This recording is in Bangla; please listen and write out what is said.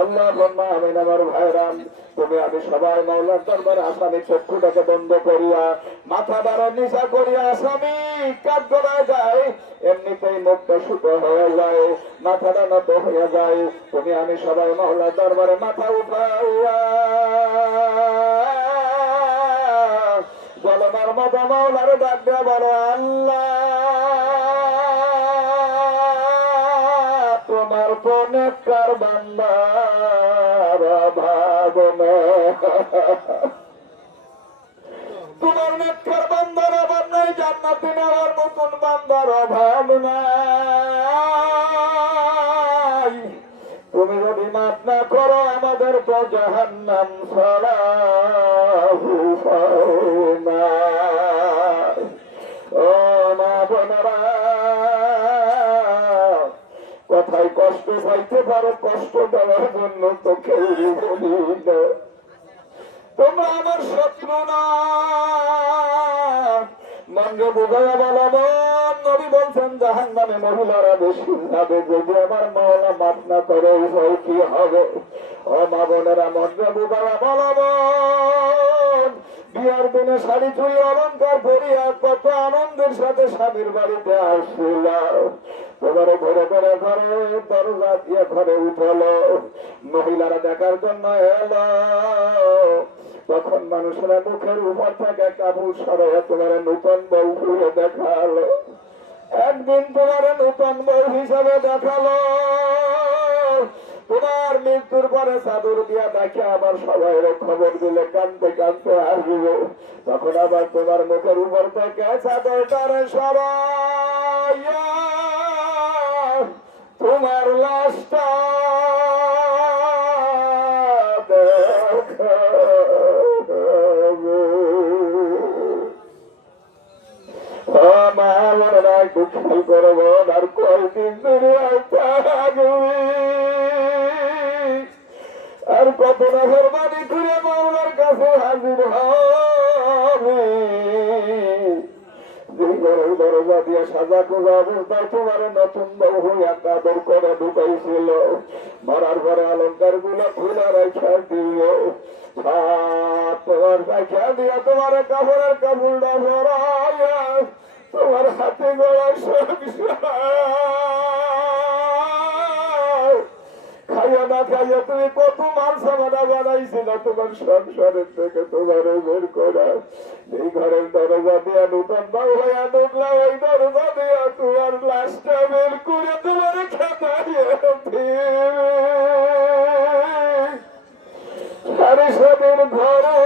আল্লাহুম্মা আমিন। আমার ভাইরাম, তুমি আমি সবাই মাওলার দরবারে আসামি চক্ষুটাকে বন্ধ করিয়া মাথা বাড়ার নিচা করিয়া আসামি কাঠ গলায় যায়, এমনিতেই মুখটা শুকো হয়ে যায়, মাথাটা নত হয়ে যায়। তুমি আমি সবাই মাওলার দরবারে মাথা উঠাইয়া জলমার মতো মাওলার ডাক দেয়া বলো, আল্লাহ তোমার নেককার বান্দার ভাবনা, তোমার নেককার বান্দার অভাব নাই, জান্নাতে নেওয়ার মতন বান্দার অভাব নাই। তুমি যদি মাফ না করো আমাদের তো জাহান্নাম ছাড়া উপায় নাই। ও মা বোনেরা, কথায় কষ্ট পাইতে পারো, কষ্ট দেওয়ার জন্য তো কেউ বলি না। তোমরা আমার শত্রু না, মনকে বুঝাইয়া বলো, নবী বলছেন জাহান্নামে মহিলারা বেশি যাবে, যদি আমার মাওলা মাফ না করে উভয় কি হবে? ও মা বোনেরা, মনকে বুঝাইয়া বলো, বিয়ার দিনে শাড়ি চুড়ি অলঙ্কার পরিয়া কত আনন্দের সাথে স্বামীর বাড়িতে আসছিল, তোমার ঘরে ঘরে ঘরে দরজা দিয়ে ঘরে উঠলো, মহিলারা দেখার জন্য এলো, তখন মানুষেরা মুখের উপর থেকে কাপড় সরে তোমার নূতন বউ ঘুরে দেখালো। একদিন তোমার নূতন বউ হিসাবে দেখালো, তোমার মৃত্যুর পরে চাদর দিয়া দেখে আবার সবাই খবর দিলে কানতে কানতে আসবো, তখন আবার তোমার মুখের উপর থেকে চাদরটারে সরাইয়া তোমার লাশটা খেয়াল করব আর কয়েকদিন দুনিয়ায় থাকবি, আর কত নগর বাড়ি ঘুরে মাওলার কাছে হাজির হবে। যে ঘরের দরজা দিয়ে সাজা খোঁজা অবস্থায় তোমার নতুন বউ হইয়া কাদর করে ঢুকাইছিল, মরার পরে অলঙ্কার গুলো খুলে রেখা দিল, তোমার রেখা দিয়া তোমার কাপড়ের কাপড়টা ভরাইয়া তোমার হাতে গলা খাইয়া না খাইয়া তুমি কত মাল সামানা বানাইছিল তোমার সংসারের থেকে তোমার বের করা, এই ঘরের দরজা দিয়া নূতন বউ হইয়া ঢুকলা, ওই দরজা দিয়া তোমার লাশটা বের করে তোমার খেতাইয়া সাড়ে সাতের ঘরে